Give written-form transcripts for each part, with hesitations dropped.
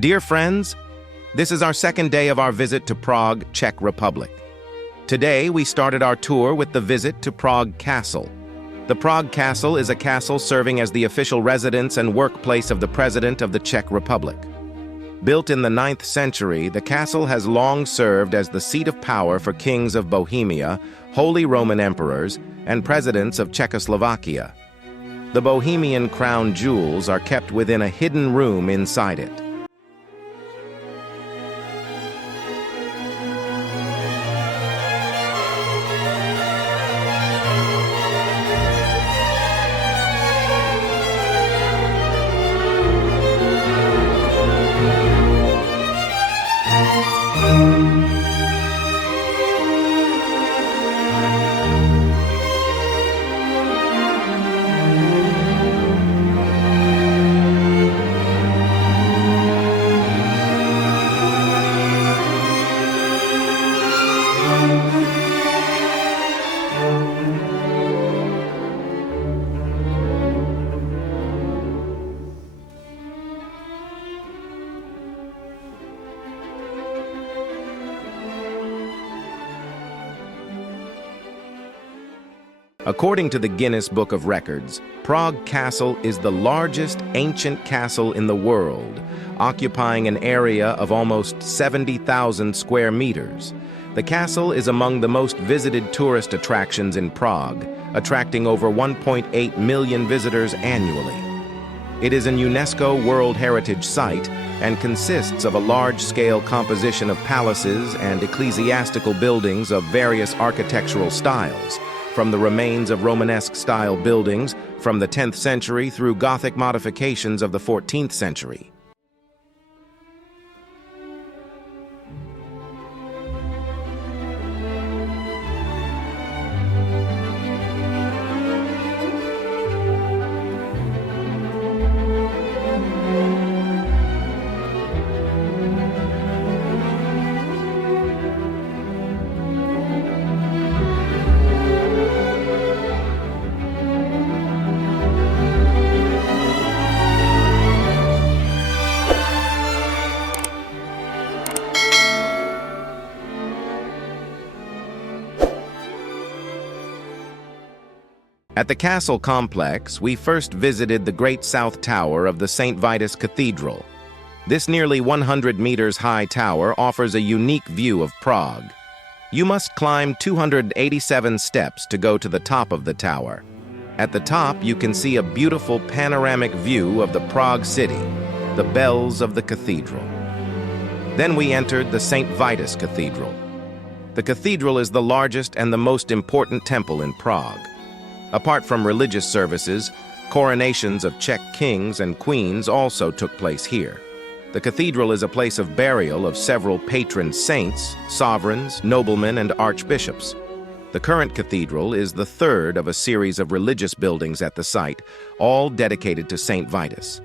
Dear friends, this is our second day of our visit to Prague, Czech Republic. Today, we started our tour with the visit to Prague Castle. The Prague Castle is a castle serving as the official residence and workplace of the President of the Czech Republic. Built in the 9th century, the castle has long served as the seat of power for kings of Bohemia, Holy Roman emperors, and presidents of Czechoslovakia. The Bohemian crown jewels are kept within a hidden room inside it. According to the Guinness Book of Records, Prague Castle is the largest ancient castle in the world, occupying an area of almost 70,000 square meters. The castle is among the most visited tourist attractions in Prague, attracting over 1.8 million visitors annually. It is an UNESCO World Heritage Site and consists of a large-scale composition of palaces and ecclesiastical buildings of various architectural styles, from the remains of Romanesque-style buildings from the 10th century through Gothic modifications of the 14th century. At the castle complex, we first visited the Great South Tower of the St. Vitus Cathedral. This nearly 100 meters high tower offers a unique view of Prague. You must climb 287 steps to go to the top of the tower. At the top, you can see a beautiful panoramic view of the Prague city, the bells of the cathedral. Then we entered the St. Vitus Cathedral. The cathedral is the largest and the most important temple in Prague. Apart from religious services, coronations of Czech kings and queens also took place here. The cathedral is a place of burial of several patron saints, sovereigns, noblemen, and archbishops. The current cathedral is the third of a series of religious buildings at the site, all dedicated to St. Vitus.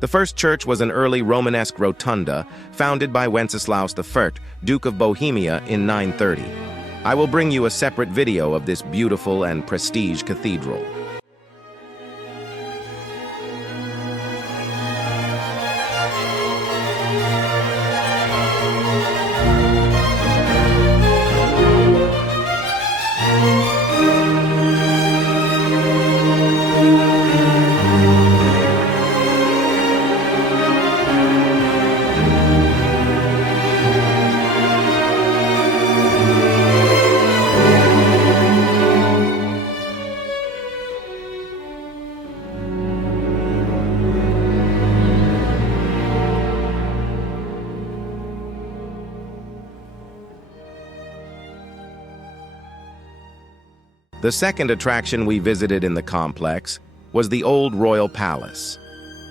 The first church was an early Romanesque rotunda founded by Wenceslaus I, Duke of Bohemia, in 930. I will bring you a separate video of this beautiful and prestige cathedral. The second attraction we visited in the complex was the old royal palace.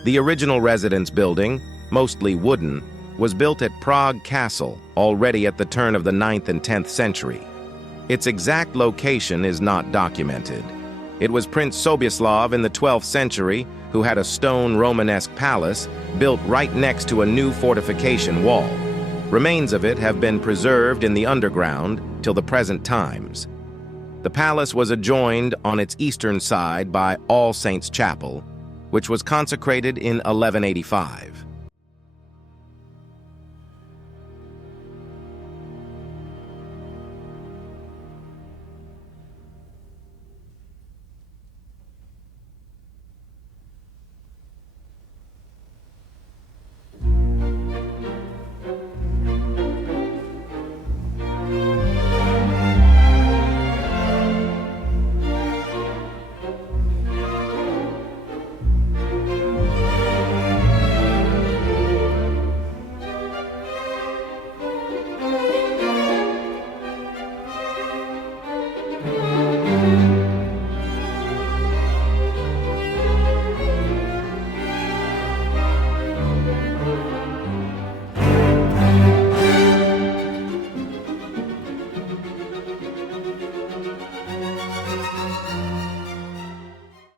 The original residence building, mostly wooden, was built at Prague Castle, already at the turn of the 9th and 10th century. Its exact location is not documented. It was Prince Sobieslav in the 12th century who had a stone Romanesque palace built right next to a new fortification wall. Remains of it have been preserved in the underground till the present times. The palace was adjoined on its eastern side by All Saints' Chapel, which was consecrated in 1185.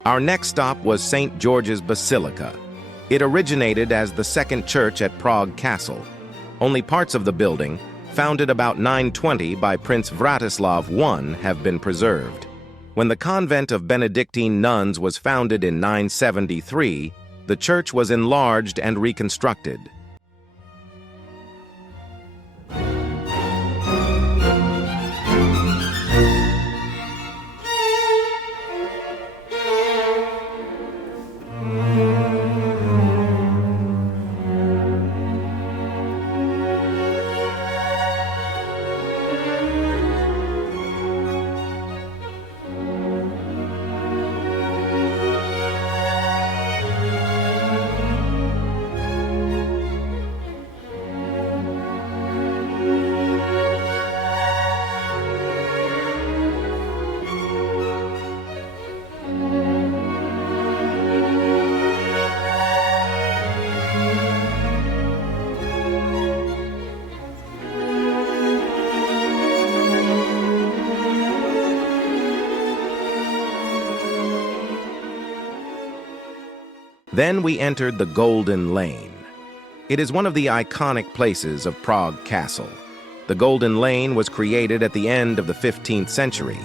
Our next stop was St. George's Basilica. It originated as the second church at Prague Castle. Only parts of the building, founded about 920 by Prince Vratislav I, have been preserved. When the convent of Benedictine nuns was founded in 973, the church was enlarged and reconstructed. Then we entered the Golden Lane. It is one of the iconic places of Prague Castle. The Golden Lane was created at the end of the 15th century,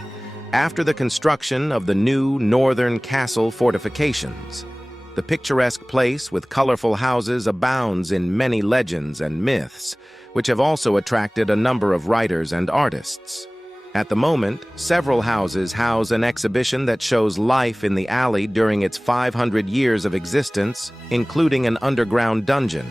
after the construction of the new northern castle fortifications. The picturesque place with colorful houses abounds in many legends and myths, which have also attracted a number of writers and artists. At the moment, several houses house an exhibition that shows life in the alley during its 500 years of existence, including an underground dungeon.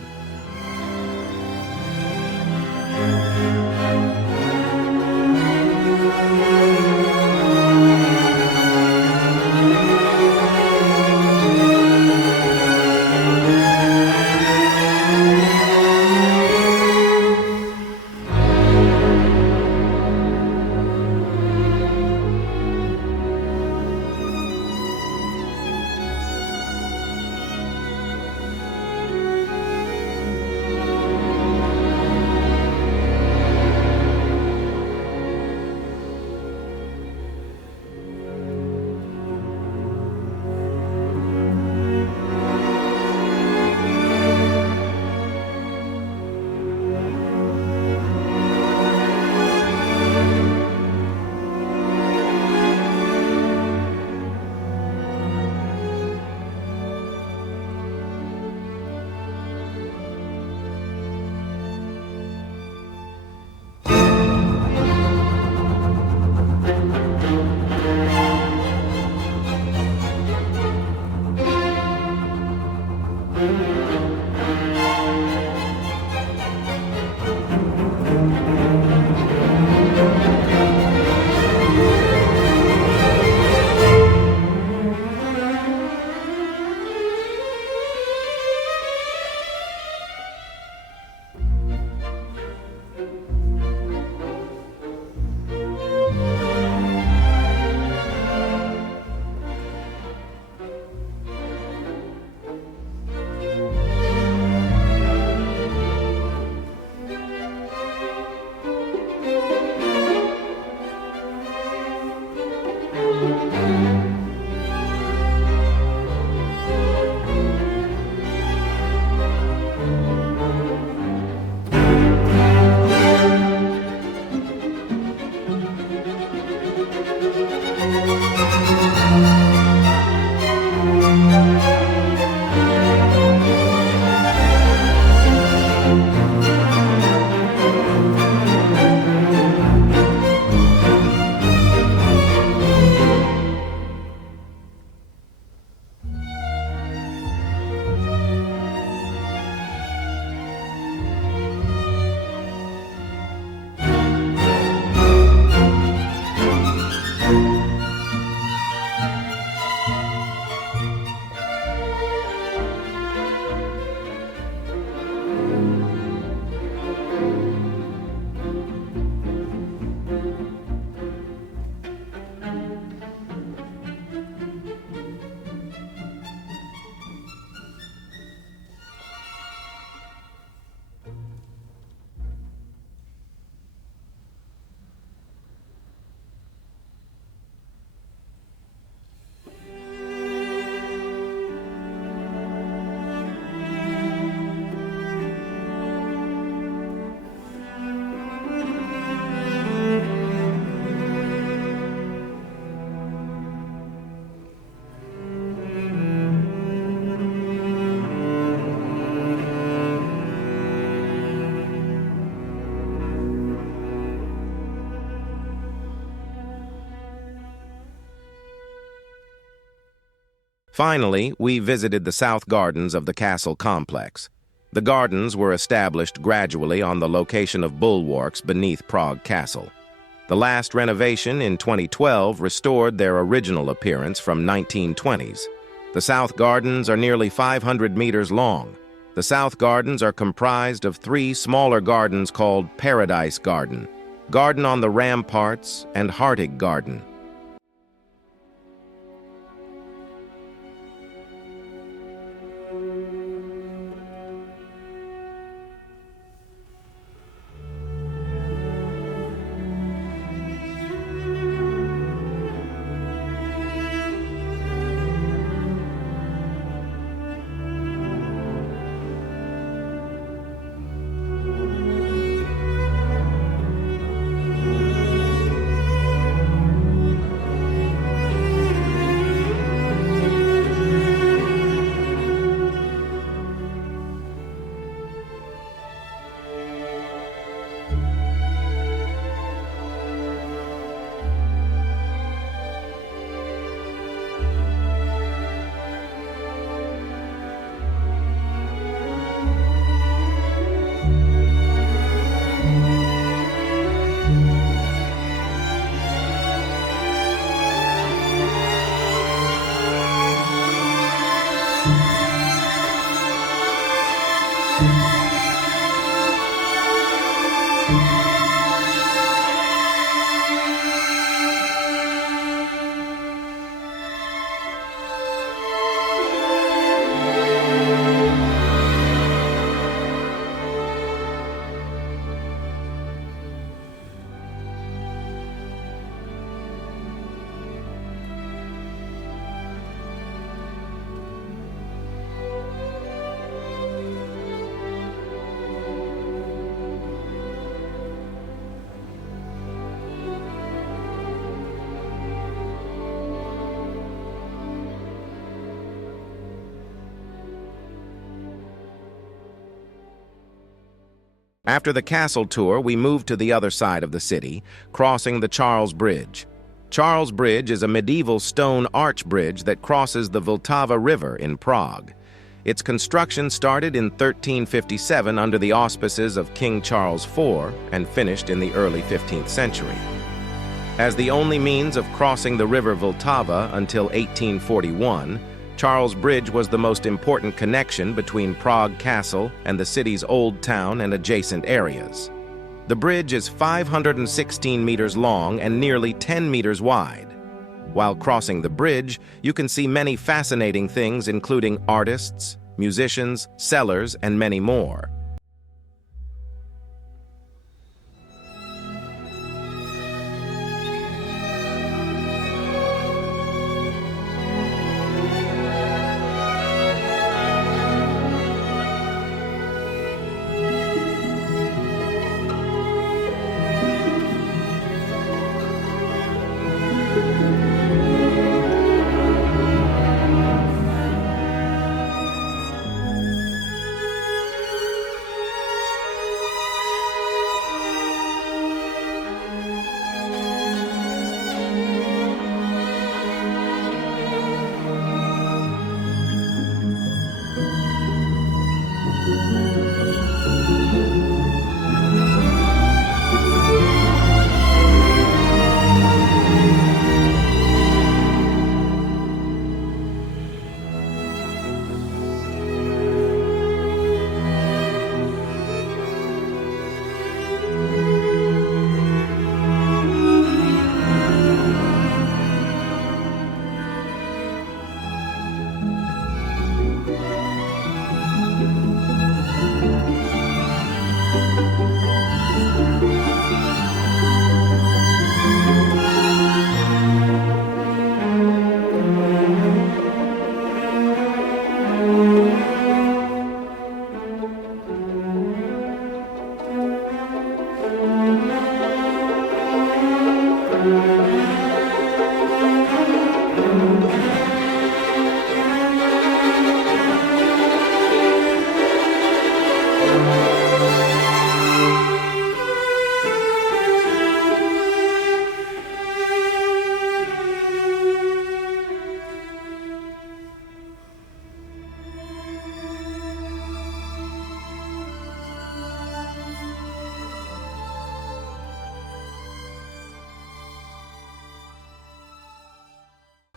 Finally, we visited the south gardens of the castle complex. The gardens were established gradually on the location of bulwarks beneath Prague Castle. The last renovation in 2012 restored their original appearance from 1920s. The south gardens are nearly 500 meters long. The south gardens are comprised of 3 smaller gardens called Paradise Garden, Garden on the Ramparts, and Hartig Garden. After the castle tour, we moved to the other side of the city, crossing the Charles Bridge. Charles Bridge is a medieval stone arch bridge that crosses the Vltava River in Prague. Its construction started in 1357 under the auspices of King Charles IV and finished in the early 15th century. As the only means of crossing the river Vltava until 1841, Charles Bridge was the most important connection between Prague Castle and the city's old town and adjacent areas. The bridge is 516 meters long and nearly 10 meters wide. While crossing the bridge, you can see many fascinating things, including artists, musicians, sellers, and many more.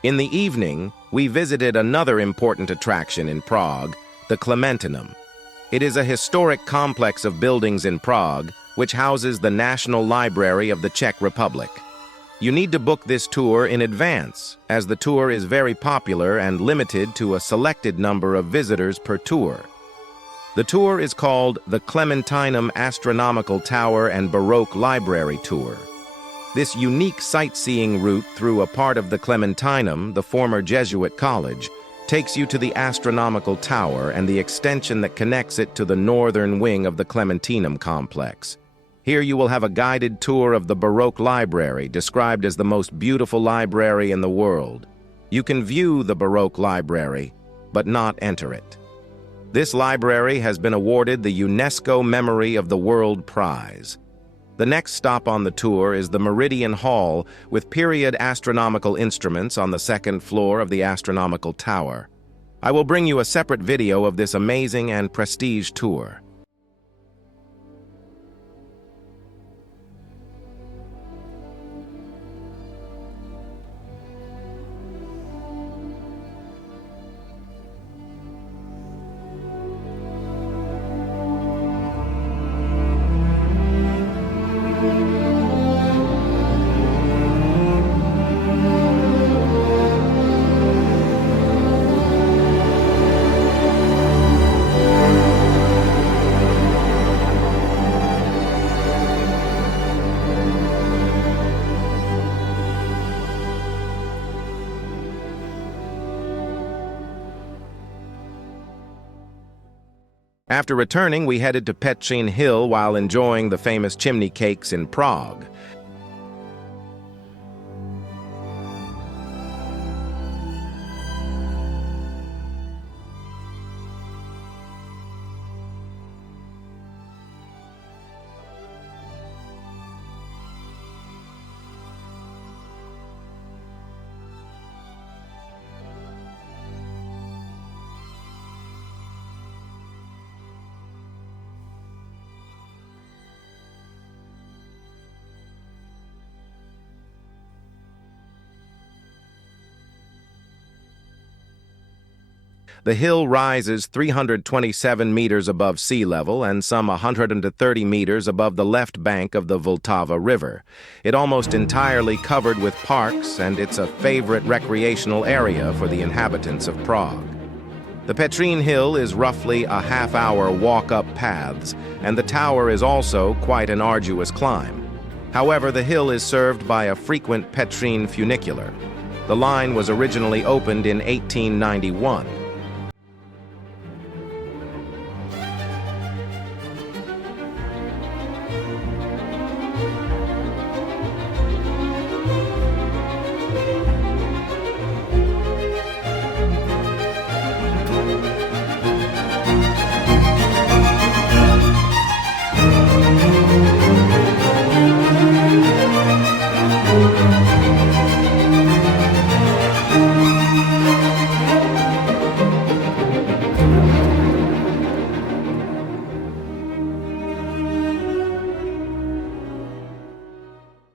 In the evening, we visited another important attraction in Prague, the Klementinum. It is a historic complex of buildings in Prague, which houses the National Library of the Czech Republic. You need to book this tour in advance, as the tour is very popular and limited to a selected number of visitors per tour. The tour is called the Klementinum Astronomical Tower and Baroque Library Tour. This unique sightseeing route through a part of the Klementinum, the former Jesuit college, takes you to the astronomical tower and the extension that connects it to the northern wing of the Klementinum complex. Here you will have a guided tour of the Baroque Library, described as the most beautiful library in the world. You can view the Baroque Library, but not enter it. This library has been awarded the UNESCO Memory of the World Prize. The next stop on the tour is the Meridian Hall with period astronomical instruments on the second floor of the astronomical tower. I will bring you a separate video of this amazing and prestige tour. After returning, we headed to Petrin Hill while enjoying the famous chimney cakes in Prague. The hill rises 327 meters above sea level and some 130 meters above the left bank of the Vltava River. It almost entirely covered with parks, and it's a favorite recreational area for the inhabitants of Prague. The Petrin Hill is roughly a half-hour walk up paths, and the tower is also quite an arduous climb. However, the hill is served by a frequent Petrin funicular. The line was originally opened in 1891.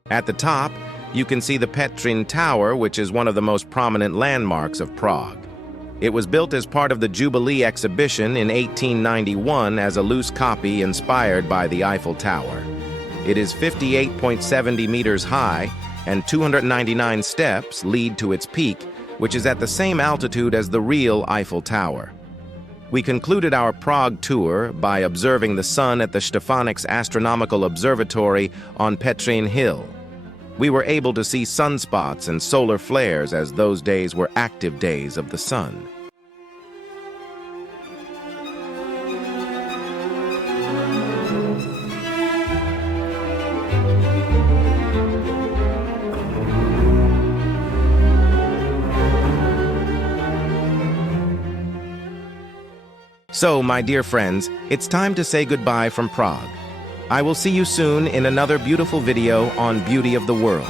At the top, you can see the Petrin Tower, which is one of the most prominent landmarks of Prague. It was built as part of the Jubilee exhibition in 1891 as a loose copy inspired by the Eiffel Tower. It is 58.70 meters high, and 299 steps lead to its peak, which is at the same altitude as the real Eiffel Tower. We concluded our Prague tour by observing the sun at the Štefánik Astronomical Observatory on Petrin Hill. We were able to see sunspots and solar flares, as those days were active days of the sun. So, my dear friends, it's time to say goodbye from Prague. I will see you soon in another beautiful video on Beauty of the World.